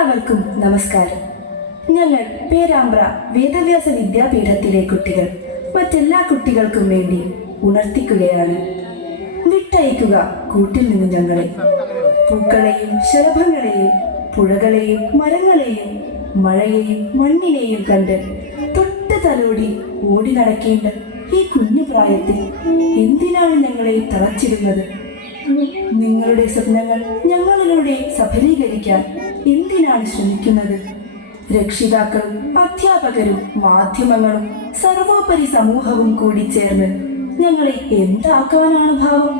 എല്ലാവർക്കും നമസ്കാരം. ഞങ്ങൾ പേരാമ്പ്ര വേദവ്യാസ വിദ്യാപീഠത്തിലെ കുട്ടികൾ മറ്റെല്ലാ കുട്ടികൾക്കും വേണ്ടി ഉണർത്തിക്കുകയാണ്. വിട്ടയക്കുക കൂട്ടിൽ നിന്ന് ഞങ്ങളെ. പൂക്കളെയും ശലഭങ്ങളെയും പുഴകളെയും മരങ്ങളെയും മഴയെയും മണ്ണിനെയും കണ്ട് തൊട്ട് തലോടി ഓടി നടക്കേണ്ട ഈ കുഞ്ഞു പ്രായത്തിൽ എന്തിനാണ് ഞങ്ങളെ തളച്ചിടുന്നത്? നിങ്ങളുടെ സ്വപ്നങ്ങൾ ഞങ്ങളിലൂടെ സഫലീകരിക്കാൻ എന്തിനാണ് ശ്രമിക്കുന്നത്? രക്ഷിതാക്കളും അധ്യാപകരും മാധ്യമങ്ങളും സർവോപരി സമൂഹവും കൂടി ചേർന്ന് ഞങ്ങളെ എന്താക്കാനാണ് ഭാവം?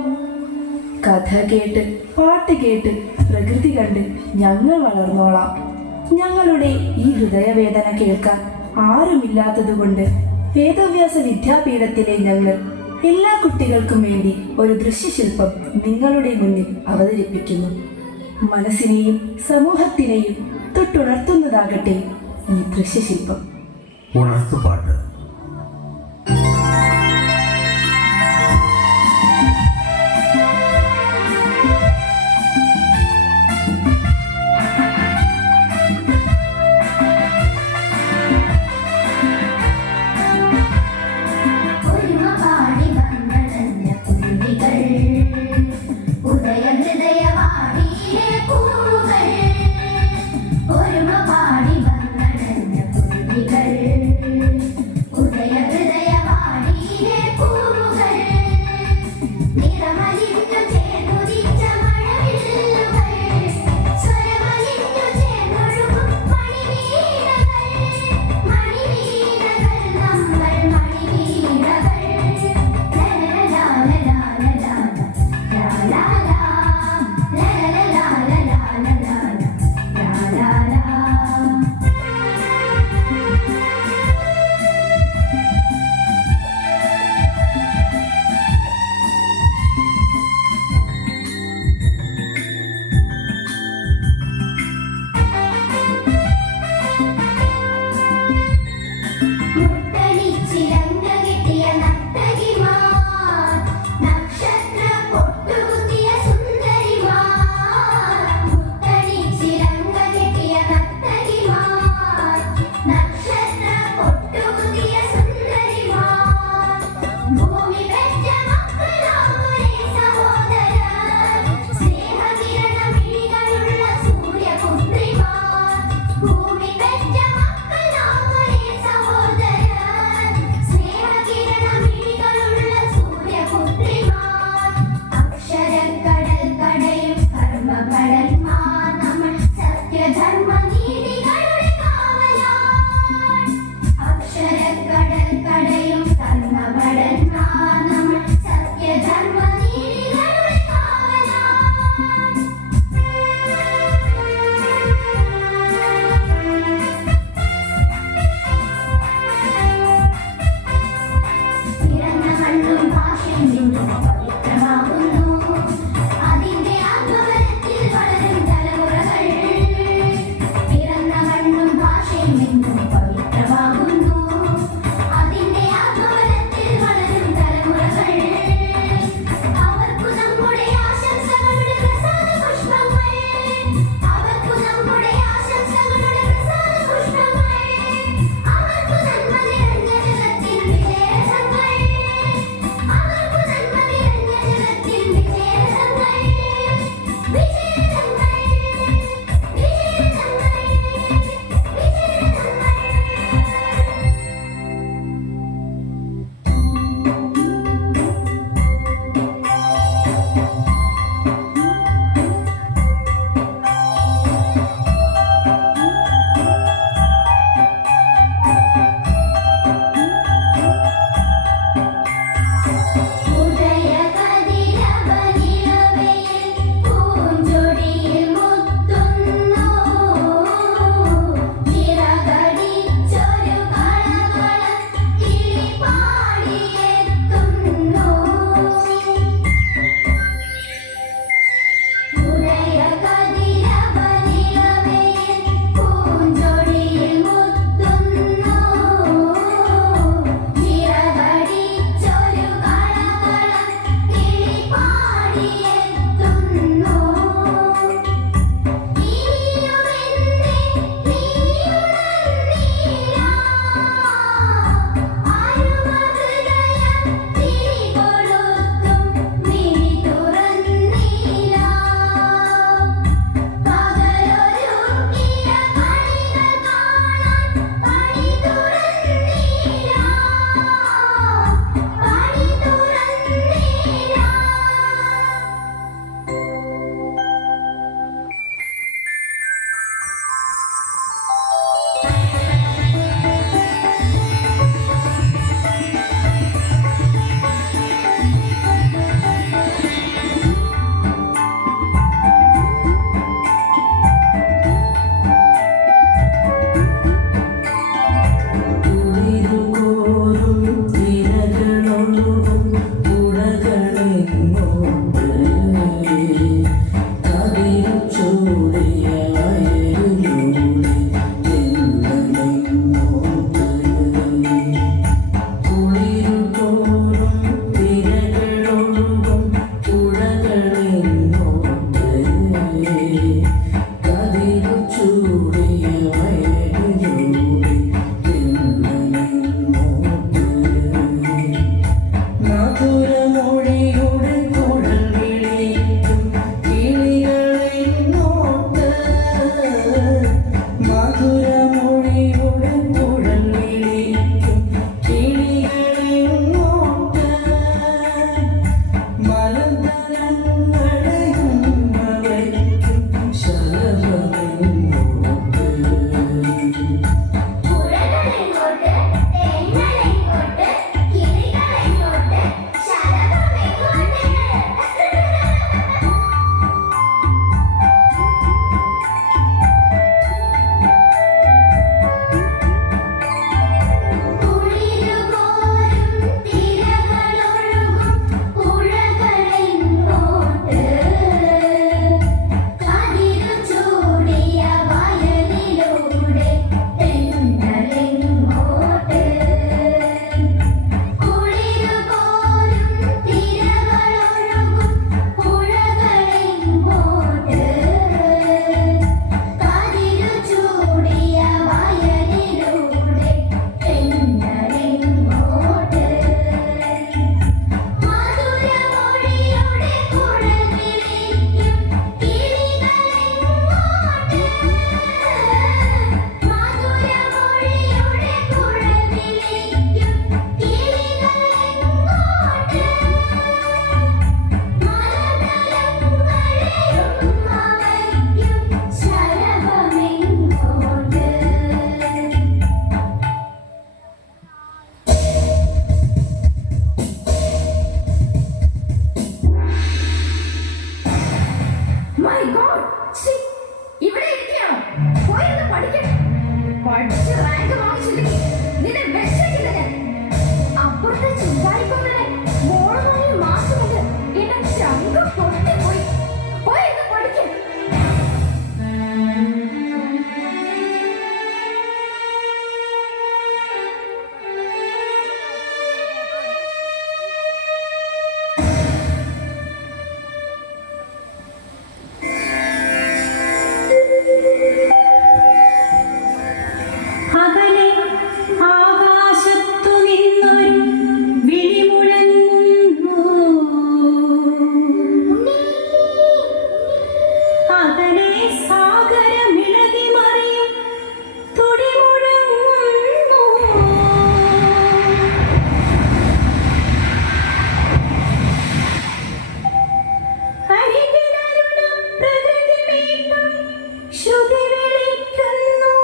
കഥ കേട്ട് പാട്ട് കേട്ട് പ്രകൃതി കണ്ട് ഞങ്ങൾ വളർന്നോളാം. ഞങ്ങളുടെ ഈ ഹൃദയവേദന കേൾക്കാൻ ആരുമില്ലാത്തതുകൊണ്ട് വേദവ്യാസ വിദ്യാപീഠത്തിലെ ഞങ്ങൾ എല്ലാ കുട്ടികൾക്കും വേണ്ടി ഒരു ദൃശ്യശില്പം നിങ്ങളുടെ മുന്നിൽ അവതരിപ്പിക്കുന്നു. മനസ്സിനെയും സമൂഹത്തിനെയും തൊട്ടുണർത്തുന്നതാകട്ടെ ഈ ദൃശ്യശില്പം. ഉണർത്തുപാട്ട്. മധുരമൊഴിയുടെ കുഴൽ വിളിക്കും കിളികളെങ്ങോട്ട് മലന്തരങ്ങളെയും ശലഭമെങ്ങോട്ട് പുഴകളെങ്ങോട്ട് തേങ്ങലെങ്ങോട്ട് കിളികളെങ്ങോട്ട് ശലഭമെങ്ങോട്ട് കുളിരുകോരും തിരകളൊഴുകും പുഴകളെങ്ങോട്ട് കതിരു ചൂടിയ വയലിലൂടെ തെന്നലെങ്ങോട്ട് കുളിരുകോരും തിരകളൊഴുകും പുഴകളെങ്ങോട്ട് കതിരു ചൂടിയ വയലിലൂടെ തെന്നലെങ്ങോട്ട് മധുരമൊഴിയുടെ കുഴൽ വിളിക്കും കിളികളെങ്ങോട്ട് മധുരമൊഴിയുടെ കുഴൽ വിളിക്കും കിളികളെങ്ങോട്ട് മലതലങ്ങളെയും അവയ്ക്കും ശലഭമെങ്ങോട്ട് My God! ശ്ശി, ഇവിടെ ഇരിക്കുകയാണോ? പോയിരുന്ന് പഠിക്കണം. പഠിച്ച് റാങ്ക് വാങ്ങിച്ചില്ലെങ്കിൽ നിന്നെ വെച്ചേക്കില്ല ഞാൻ. അപ്പുറത്തെ ചുണ്ടായിക്കൊണ്ടനെ മോളുമായി മാസമുണ്ട് എന്നെ ചങ്ക പൊട്ടിപ്പോയി. പോയിരുന്ന് പഠിക്ക്. അകലെ ആകാശത്തു നിന്നൊരു വിളി മുഴങ്ങുന്നു. അകലെ സാഗരമിളകി മറിയും തുടി മുഴങ്ങുന്നു. അരികിലരുളും പ്രകൃതി വീണ്ടും ശ്രുതി വിളിക്കുന്നു.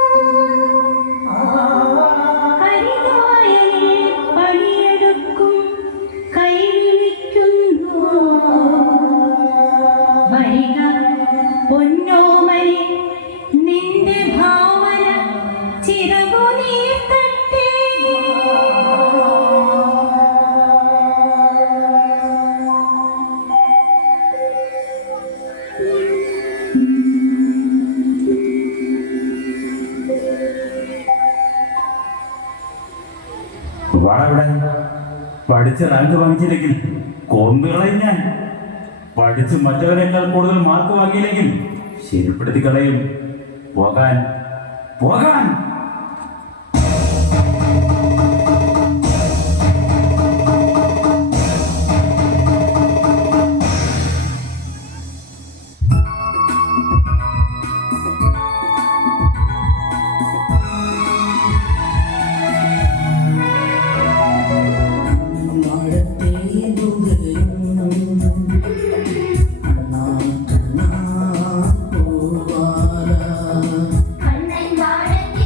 ഹരിതായനിൽ പണിയെടുക്കും കൈവിളിക്കുന്നു. വരിക പൊന്നോമനെ നിന്റെ ഭാവന ചിറകു നീർത്തട്ടെ. വാടവിടെ പഠിച്ച് റാങ്ക് വാങ്ങിച്ചില്ലെങ്കിൽ കൊന്നുകളയും ഞാൻ. പഠിച്ച് മറ്റവരെക്കാൾ കൂടുതൽ മാർക്ക് വാങ്ങിയില്ലെങ്കിൽ ശരിപ്പെടുത്തി കളയും. പോകാൻ പോകാൻ കണ്ണൻ വാഴത്തേ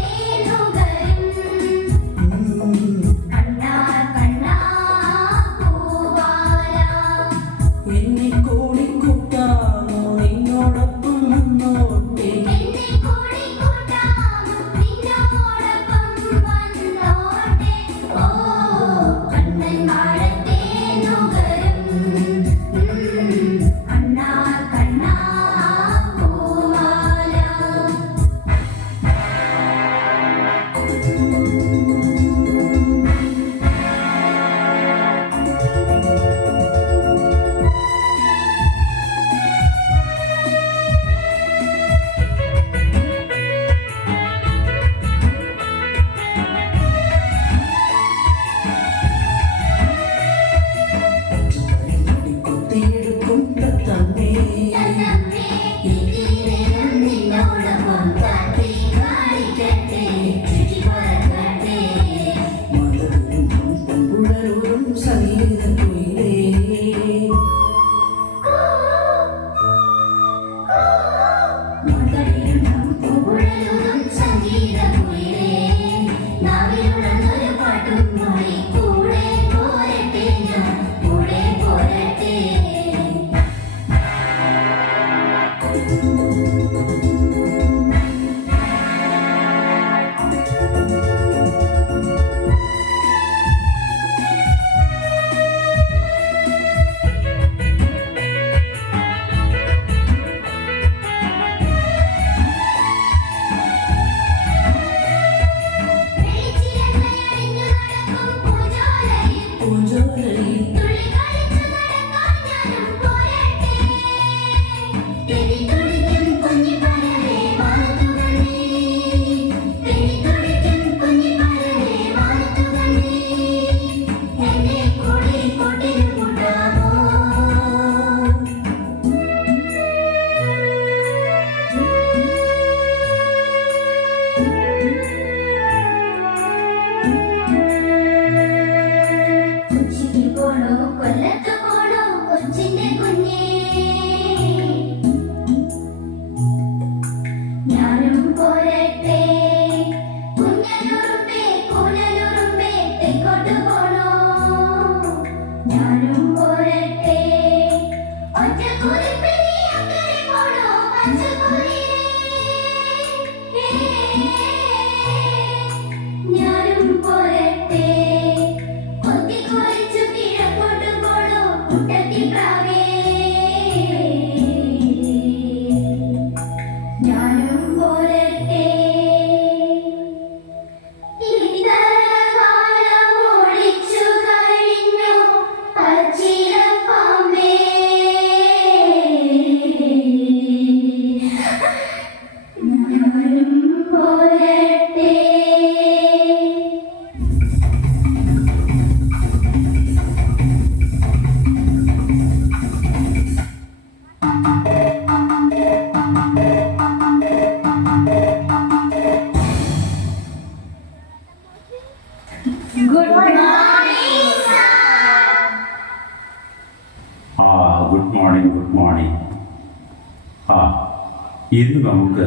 ഇന്ന് നമുക്ക്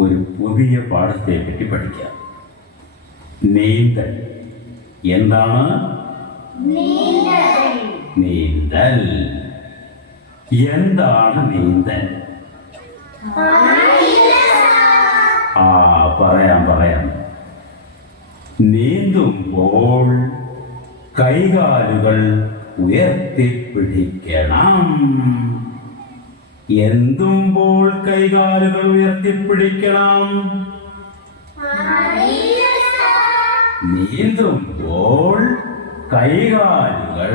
ഒരു പുതിയ പാഠത്തെ പറ്റി പഠിക്കാം. നീന്തൽ. എന്താണ് നീന്തൽ? എന്താണ് നീന്തൽ? പറയാം. നീന്തുമ്പോൾ കൈകാലുകൾ ഉയർത്തിപ്പിടിക്കണം. എന്തുമ്പോൾ കൈകാലുകൾ ഉയർത്തിപ്പിടിക്കണം? നീന്തുമ്പോൾ കൈകാലുകൾ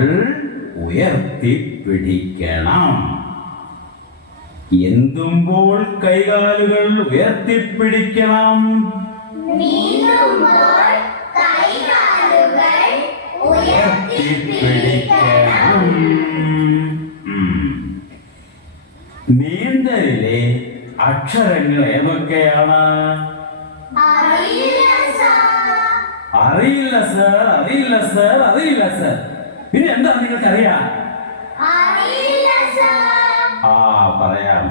ഉയർത്തിപ്പിടിക്കണം. എന്തുമ്പോൾ കൈകാലുകൾ ഉയർത്തിപ്പിടിക്കണം? ഉയർത്തിപ്പിടിക്കണം. നീന്തലിലെ അക്ഷരങ്ങൾ ഏതൊക്കെയാണ്? അറിയില്ല സർ. പിന്നെ എന്താ നിങ്ങൾക്കറിയാം? പറയാം.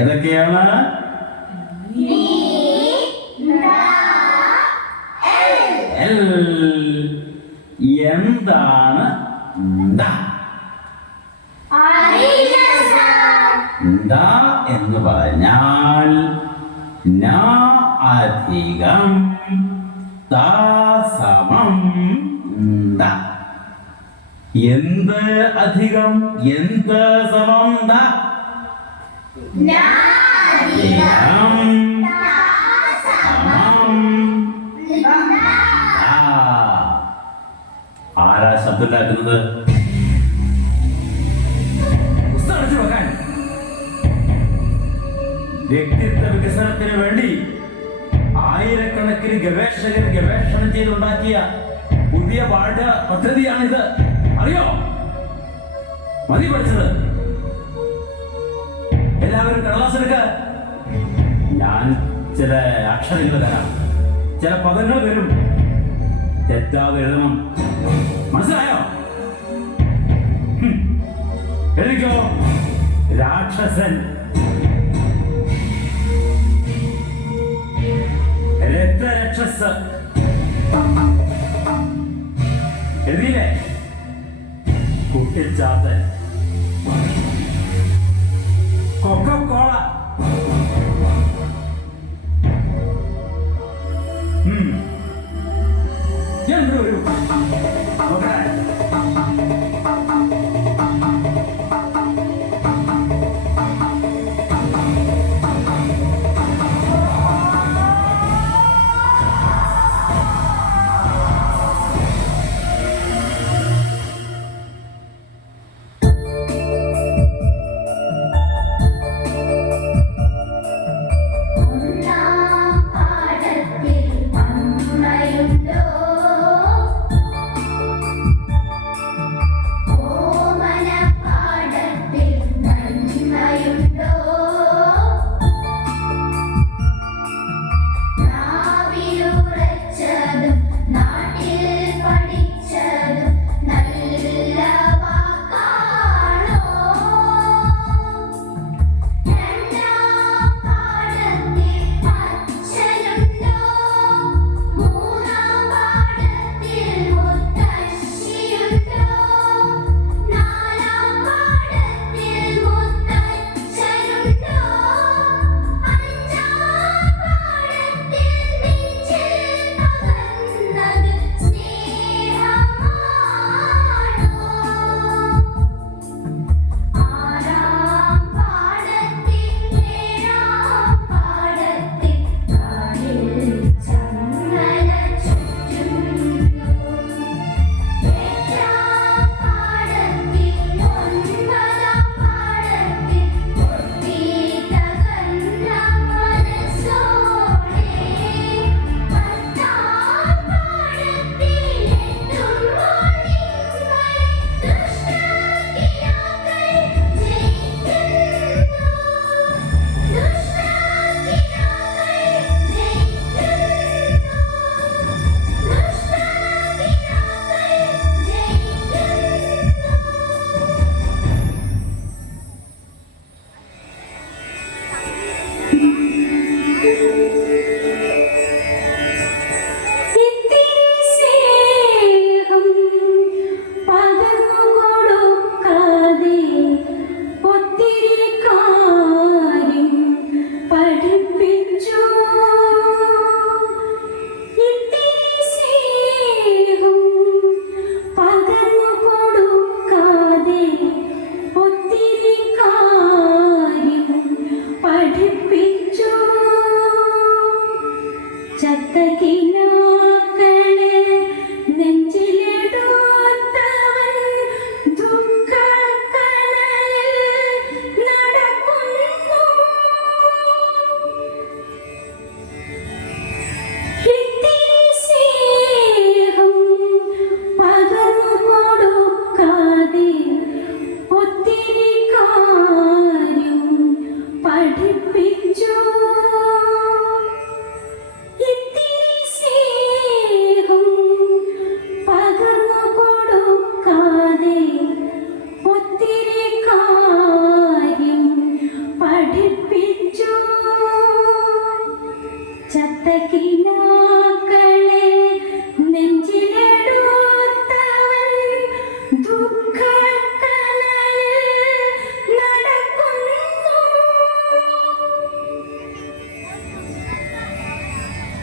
ഏതൊക്കെയാണ്? എന്താണ് എന്ന് പറഞ്ഞാൽ ന അധികം ത സമം ന്ത. എന്ത് അധികം എന്ത് സമം ന്ത? അധികം സമം ന്ത. ആരാ ശബ്ദം ഉണ്ടാക്കുന്നത്? വ്യക്തിത്വ വികസനത്തിന് വേണ്ടി ആയിരക്കണക്കിന് ഗവേഷകർ ഗവേഷണം ചെയ്തുണ്ടാക്കിയ പുതിയ പാഠ്യ പദ്ധതിയാണിത്. അറിയോ? മതി പഠിച്ചത്. എല്ലാവരും കടലാസ് എടുക്ക. ഞാൻ ചില അക്ഷരങ്ങൾ തരാം, ചില പദങ്ങൾ വരും. തെറ്റാതെ എഴുതണം. മനസ്സിലായോ? എഴുതിക്കോ. രാക്ഷസൻ, രക്തരക്ഷസ. എഴുതിയില്ലേ? കുട്ടിച്ചാത്തൻ, കൊക്കക്കോള. എന്തൊരു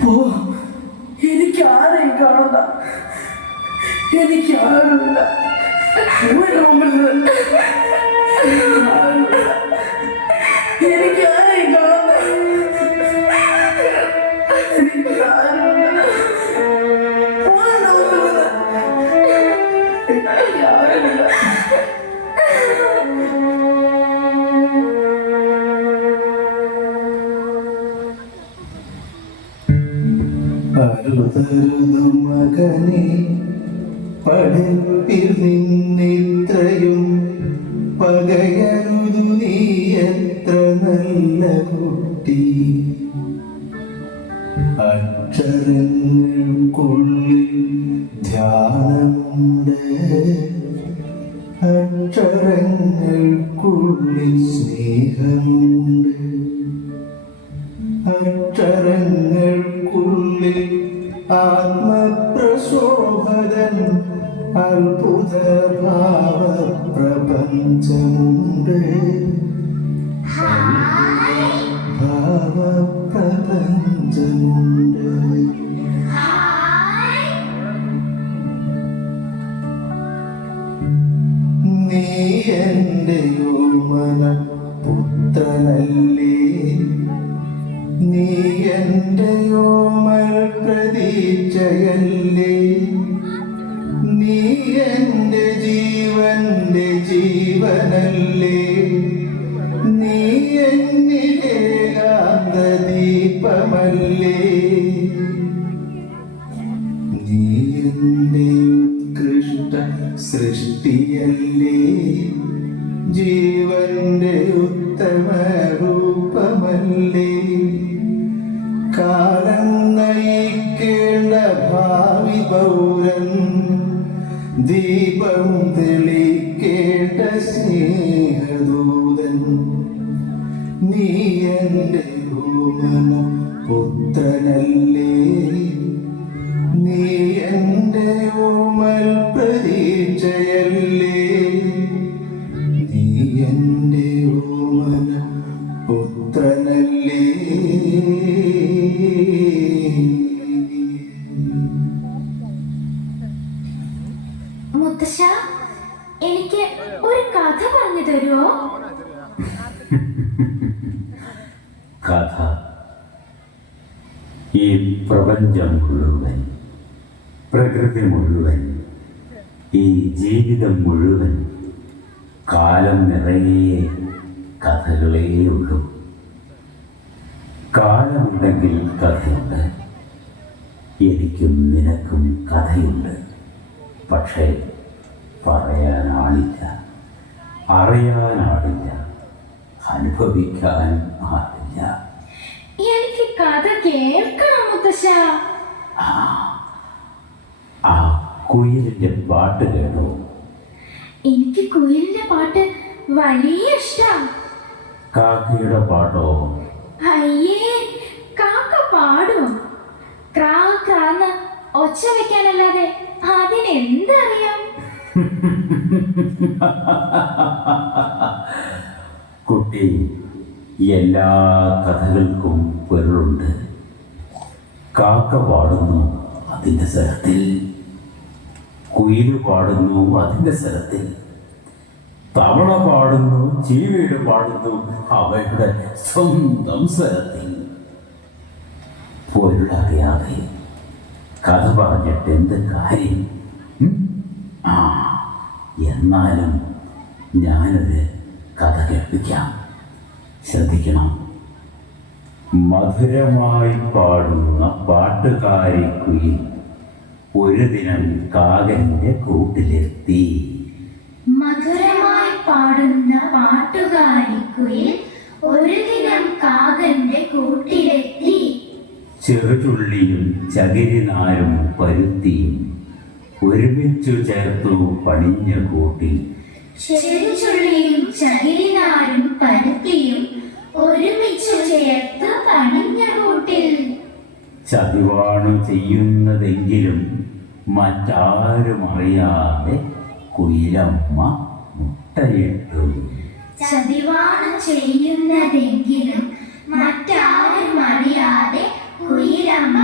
പോ, എനിക്ക് ആരെയും കാണണ്ട, എനിക്ക് ആരുമില്ല. പോയി മുമ്പിൽ നിന്ന്. ആരുമില്ല. എനിക്ക് ആരെയും കാണണ്ട, എനിക്ക് ആരുമില്ല. പോയി മുമ്പിൽ നിന്ന്. എനിക്ക് ആരുമില്ല. അരുതരുതു മകനെ, പഠിപ്പിൽ നിന്നിത്രയും പകയരുതു, നീ എത്ര നല്ല കുട്ടി. അക്ഷരങ്ങൾക്കുള്ളിൽ ധ്യാനമുണ്ട്, അക്ഷരങ്ങൾക്കുള്ളിൽ സ്നേഹമുണ്ട്, അക്ഷരങ്ങൾക്കുള്ളിൽ ആത്മപ്രശോഭതൻ അത്ഭുത ഭാവപ്രപഞ്ചമുണ്ട്, ഭാവപ്രപഞ്ചമുണ്ട്. നീ എൻ്റെ ഓമന പുത്രനല്ലേ, നീ എൻ്റെ ഓമൽ പ്രതീക്ഷയല്ലേ, നീ എൻ്റെ ജീവന്റെ ജീവനല്ലേ, നീ എന്നിലെ ദീപമല്ലേ, നീ എൻ്റെ ഉത്കൃഷ്ട സൃഷ്ടിയല്ലേ, ജീവന്റെ ഉത്തമ രൂപമല്ലേ, കാലം നയിക്കേണ്ട ഭാവി പൗരൻ, ദീപം തെളിക്കേണ്ട സ്നേഹദൂതൻ, നീ എൻ്റെ ഓമന പുത്രനല്ലേ, നീ എൻ്റെ ഓമൽ പ്രതീക്ഷയല്ലേ, നീ എൻ്റെ ഓമന പുത്രനല്ലേ. മുത്തശ്ശ, എനിക്ക് ഒരു കഥ പറഞ്ഞു തരുമോ? കഥ ഈ പ്രപഞ്ചം മുഴുവൻ, പ്രകൃതി മുഴുവൻ, ഈ ജീവിതം മുഴുവൻ, കാലം നിറയെ കഥകളേ ഉള്ളൂ. കാലമുണ്ടെങ്കിൽ കഥയുണ്ട്, എനിക്കും നിനക്കും കഥയുണ്ട്. പക്ഷേ പറയാനാളില്ല, അറിയാനാളില്ല, അനുഭവിക്കാൻ ആളില്ല. എനിക്ക് കഥ കേൾക്കണം മുത്തശ്ശ. ആ കുയിലിന്റെ പാട്ട് കേട്ടോ? എനിക്ക് കുയിലിന്റെ പാട്ട് വലിയ ഇഷ്ടാ. കാക്കയുടെ പാട്ടോ? അയ്യേ, കാക്ക പാടും. ക്രാ ക്രാന്ന് ഒച്ച വെക്കാനല്ലാതെ അതിനെന്തറിയാം? കുട്ടി, എല്ലാ കഥകൾക്കും പൊരുളുണ്ട്. കാക്ക പാടുന്നു അതിൻ്റെ സ്വരത്തിൽ, കുയില് പാടുന്നു അതിൻ്റെ സ്വരത്തിൽ, തവള പാടുന്നു, ചീവീട് പാടുന്നു അവയുടെ സ്വന്തം സ്വരത്തിൽ. പൊരുളറിയാതെ കഥ പറഞ്ഞിട്ട് എന്ത് കാര്യം? എന്നാലും ഞാനൊരു കഥ കേൾപ്പിക്കാം, ശ്രദ്ധിക്കണം. മധുരമായി പാടുന്ന പാട്ടുകാരി കുയിൽ ഒരു ദിനം കാകന്റെ കൂട്ടിലെത്തി. മധുരമായി പാടുന്ന പാട്ടുകാരി കുയിൽ ഒരു ദിനം കാകന്റെ കൂട്ടിലെത്തി. ചെറുചുള്ളിയും ചകിരിനാരും പരുത്തിയും ഒരുമിച്ചു ചേർത്തു പണിഞ്ഞ കൂട്ടിൽ. ചെറുചുള്ളിയും ചകിരിനാരും പരുത്തിയും ഒരുമിച്ചു ചേർത്ത് പണിഞ്ഞ കൂട്ടിൽ. ചതിവാണു ചെയ്യുന്നതെങ്കിലും മറ്റാരും അറിയാതെ കുയിലമ്മ മുട്ടയിട്ടു. ചതിവാണ് ചെയ്യുന്നതെങ്കിലും മറ്റാരും അറിയാതെ കുയിലമ്മ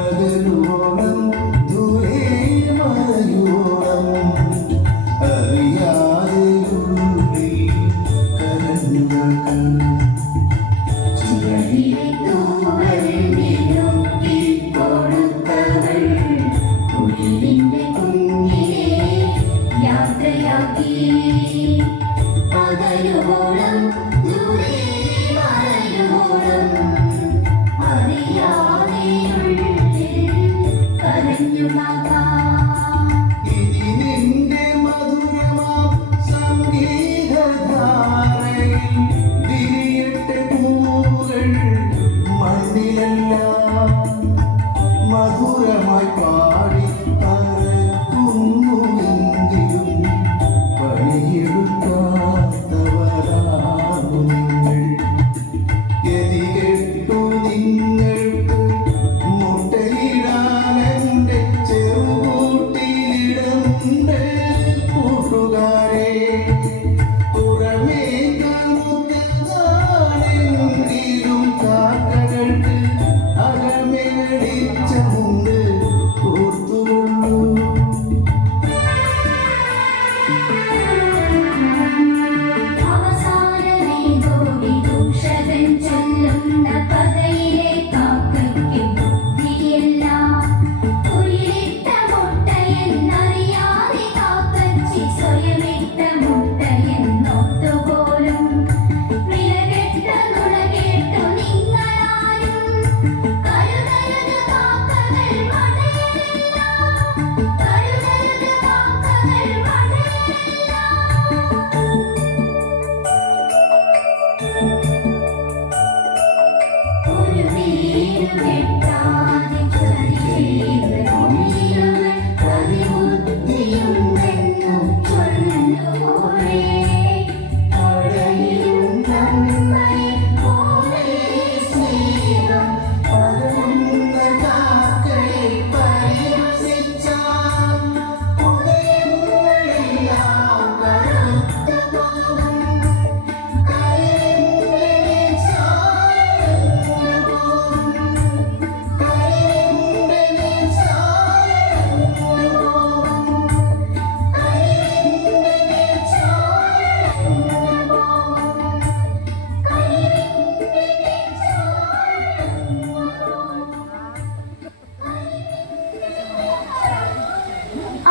അകലുവോളം ദൂരെ മറയുവോളം അറിയാതെ ഉള്ളിൽ കരഞ്ഞുകൾ ചിറകിലെ തൂവൽ നിരുക്കി കൊടുത്തവൾ കുയിലിന്റെ കുഞ്ഞിനെ യാത്രയാക്കി പകലുവോളം ദൂരെ മറയുവോളം അറിയാതെ ഉള്ളിൽ കരഞ്ഞുണ്ടാകാം. ഇനി നിന്റെ മധുരമാം സംഗീതധാരയിൽ വിരിയട്ടെ പൂവുകൾ മണ്ണിലെല്ലാം മധുരമായി പാടി പറക്കുന്നുവെങ്കിലും പണിയെടുക്കാത്തവരാണു നിങ്ങൾ. ഗതികെട്ടു നിങ്ങൾക്ക് മുട്ടയിടാനെന്റെ ചെറുകൂട്ടിലിടമുണ്ട് കൂട്ടുകാരെ. പുറമേ കാണുന്നതാണെങ്കിലും കാക്കകൾക്ക് അകമേ വെളിച്ചമുണ്ട് ഓർത്തുകൊള്ളൂ. അവസാനമേ ഗോപി ദൂഷകൻ ചൊല്ലുന്ന കഥയിലെ കാക്കയ്ക്ക് ബുദ്ധിയില്ല. കുയിലിട്ട മുട്ടയെന്നറിയാതെ കാക്കച്ചി സ്വയമിട്ട മുട്ടയെന്നോർത്തുപോലും. വിലകെട്ട നുണ കേട്ടു നിങ്ങളാരും കരുതരുത് കാക്കകൾ മടയല്ല. കരുതരുത് കാക്കകൾ മടയല്ല. ഒരു വീട് കെട്ടാതെ ചതി ചെയ്ത കുയിലുകൾ അതിബുദ്ധിയുണ്ടെന്നു ചൊല്ലുപോലെ. അഴയിലും നന്മയെ പോലെ സ്നേഹം പകരുന്ന കാക്കയെ പരിഹസിച്ചാൽ ഉദയങ്ങളെല്ലാം കറുത്തു പോകും. കരിമ്പിനെ ചാരങ്ങു പോകും. കരിമ്പിനെ ചാരങ്ങു പോകും. കരിമ്പിനെ ചാരങ്ങു പോകും. കരിമ്പിനെ ചാരങ്ങു പോകും.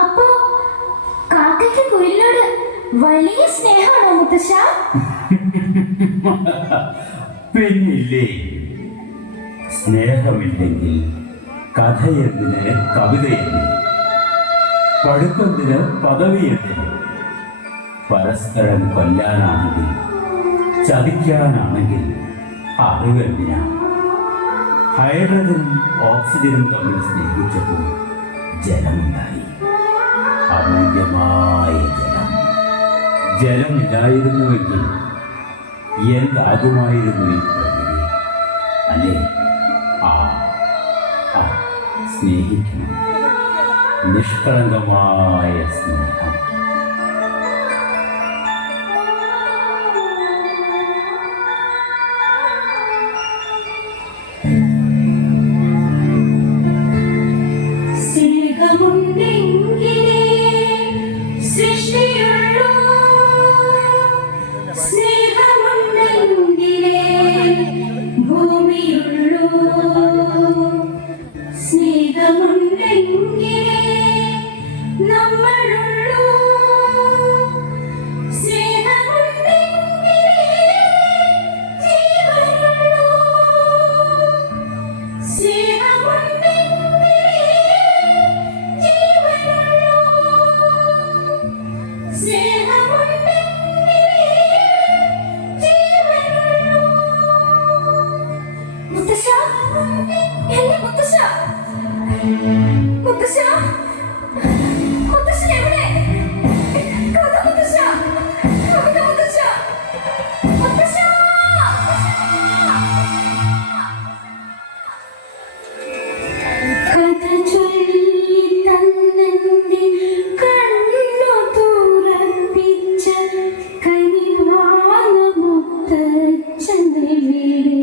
അപ്പോ കാക്കയ്ക്ക് കുയിലിനോട് വലിയ സ്നേഹമാണോ മുത്തശ്ശ? പിന്നില്ലേ, സ്നേഹമില്ലെങ്കിൽ കഥയെന്തിന്, കവിതയെന്തിന്, പഠിപ്പെന്തിന്, പദവിയെന്തിന്? പരസ്പരം കൊല്ലാനാണെങ്കിൽ, ചതിക്കാനാണെങ്കിൽ അറിവെന്തിനാണ്? ഹൈഡ്രജനും ഓക്സിജനും തമ്മിൽ സ്നേഹിച്ചപ്പോൾ ജലമുണ്ടായി, അമൂല്യമായ ജലം. ജലമില്ലായിരുന്നുവെങ്കിൽ എന്താകുമായിരുന്നു ഈ പ്രകൃതി? അല്ലേ? ആ ആ, സ്നേഹിക്കണം, നിഷ്കളങ്കമായ സ്നേഹം. സ്നേഹമുണ്ടെങ്കിലേ സൃഷ്ടിയുള്ളൂ. സ്നേഹമുണ്ടെങ്കിലേ ഭൂമിയുള്ളൂ. സ്നേഹമുണ്ടെങ്കിലേ നമ്മളുള്ളൂ. സ്നേഹമുണ്ടെങ്കിലേ ജീവനുള്ളൂ. സ്നേഹമുണ്ടെങ്കിലേ ജീവനുള്ളൂ. സ്നേഹമുണ്ടെങ്കിലേ ജീവനുള്ളൂ. മുത്തശ്ശ, എന്റെ മുത്തശ്ശ, മുത്തശ്ശ, മുത്തശ്ശൻ എവിടെ? കഥ മുത്തശ്ശ, കവിത മുത്തശ്ശ, മുത്തശ്ശ. കഥ ചൊല്ലി തന്നെന്റെ കണ്ണു തുറപ്പിച്ച കനിവാന മുത്തച്ഛന്റെ വീടേ.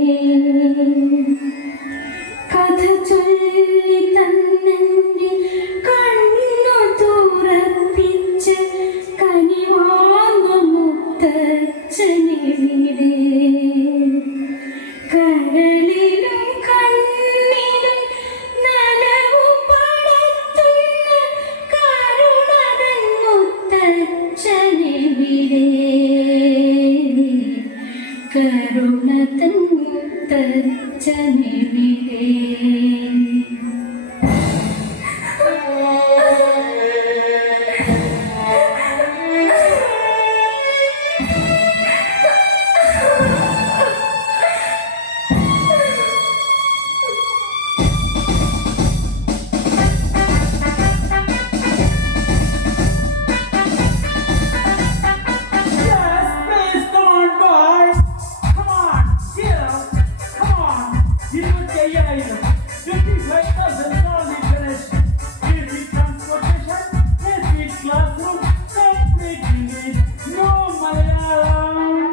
വെളിച്ചമെവിടെ? Yes, please, come on, boys. Come on, get up. Come on. 25,000, 55,000 solid finished. Easy transportation, easy classroom, complete English, no Malayalam.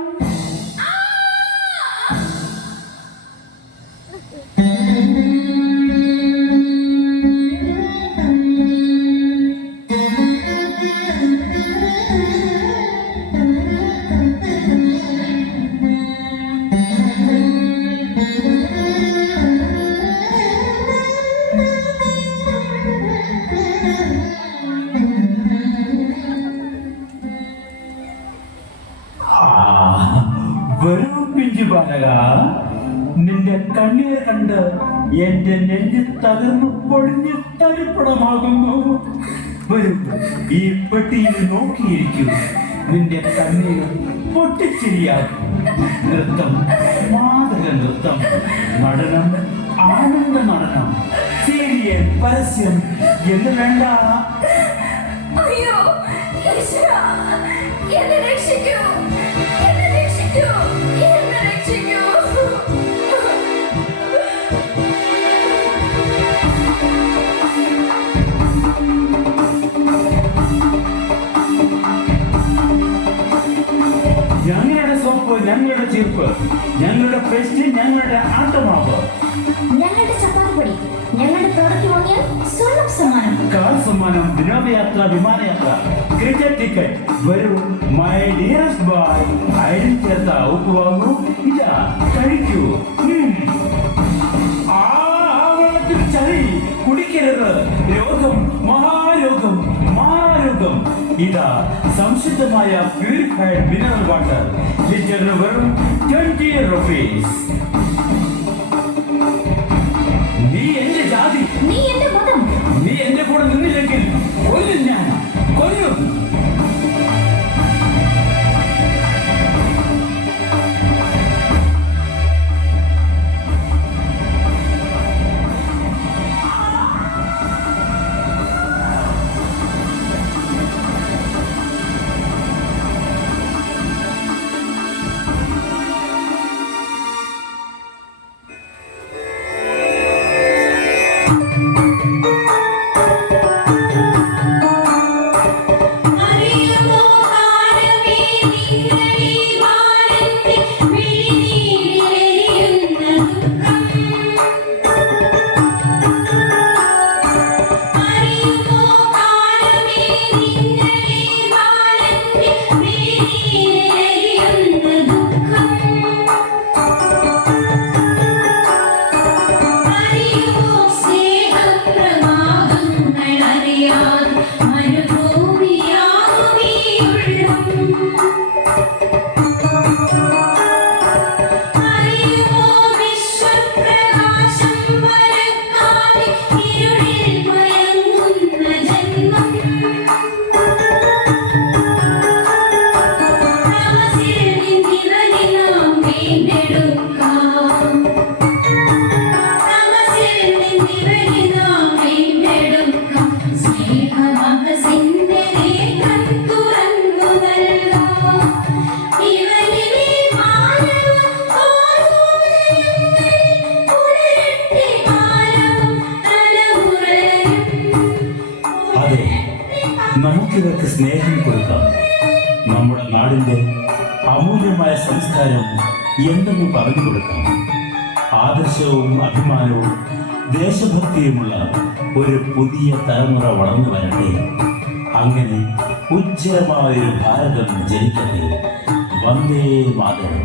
വരൂ പിഞ്ചു ബാലക, നിന്റെ കണ്ണീർ കണ്ട് എന്റെ നെഞ്ച് തകർന്നു പൊളിഞ്ഞ് തരിപ്പണമാകുന്നു. വരൂ, ഈ പെട്ടിയിൽ നോക്കിയിരിക്കൂ. നിന്റെ കണ്ണീർ പൊട്ടിച്ചിരിയാകും. നൃത്തം മാതക നൃത്തം, നടനം ആനന്ദ നടനം, സീരിയൽ പരസ്യം എന്ന് വേണ്ട. അയ്യോ ഈശ്വരാ, എന്നെ രക്ഷിക്കൂ, എന്നെ രക്ഷിക്കൂ, എന്നെ രക്ഷിക്കൂ. ഞങ്ങളുടെ സോപ്പ്, ഞങ്ങളുടെ ചീർപ്പ്, ഞങ്ങളുടെ പെസ്റ്റ്, ഞങ്ങളുടെ ആട്ടമാവ്, ഞങ്ങളുടെ ചപ്പാത്തിപ്പൊടി, ഞങ്ങളുടെ പ്രോഡക്റ്റ് വാങ്ങിയാൽ സ്വർണ്ണം സമ്മാനം. കാർ സമ്മാനം, വിനോദയാത്ര, വിമാനയാത്ര, ക്രിക്കറ്റ് ടിക്കറ്റ്. വരൂ മൈ ഡിയറസ്റ്റ് ബോയ്, അയൽ ചേർത്ത ഔട്ട് വാങ്ങൂ, ഇതാ കഴിക്കൂ. ആ വെള്ളത്തിൽ ചളി കുടിക്കരുത്, രോഗം, മഹാരോഗം, മാരോഗം. ഇതാ സംശുദ്ധമായ പ്യൂരിഫൈഡ് മിനറൽ വാട്ടർ, ലിറ്ററിന് വെറും 20 rupees. നീ എന്റെ ജാതി, നീ എന്റെ മതം. നീ എന്റെ കൂടെ നിന്നില്ലെങ്കിൽ കൊല്ലും, ഞാൻ കൊല്ലും. അറിയുമോ കാലമേ നിങ്ങളീ വാനത്തെ മിഴിനീരിലെരിയുന്ന ദുഃഖം? അറിയുമോ കാലമേ നിങ്ങളീ വാനത്തെ മിഴിനീരിലെരിയുന്ന ദുഃഖം? അറിയുമോ സ്നേഹപ്രവാഹങ്ങൾ അറിയാൻ മരുഭൂമിയാകും ഈ ഉള്ളം? അറിയുമോ വിശ്വപ്രകാശം വരക്കാതെ ഇരുളിൽ മയങ്ങുന്ന ജന്മം? തമസിൽ നിന്നിവനെ നാം വീണ്ടെടുക്കാം. തമസിൽ നിന്നിവനെ നാം വീണ്ടെടുക്കാം. സ്നേഹമഹസിന്റെ നേത്രം തുറന്നു നൽകാം. ഇവനിലെ മാനവ ആലോചനകളിൽ ഉണരട്ടെ കാലവും തലമുറയും. അതെ, നമുക്കിവർക്ക് സ്നേഹം കൊടുക്കാം. നമ്മുടെ നാടിന്റെ അമൂല്യമായ സംസ്കാരം എന്തെന്ന് പറഞ്ഞു കൊടുക്കാം. ആദർശവും അഭിമാനവും ദേശഭക്തിയുമുള്ള ഒരു പുതിയ തലമുറ വളർന്നു വരട്ടെ. അങ്ങനെ ഉജ്ജ്വലമായൊരു ഭാരതം ജനിക്കട്ടെ. വന്ദേ മാതരം.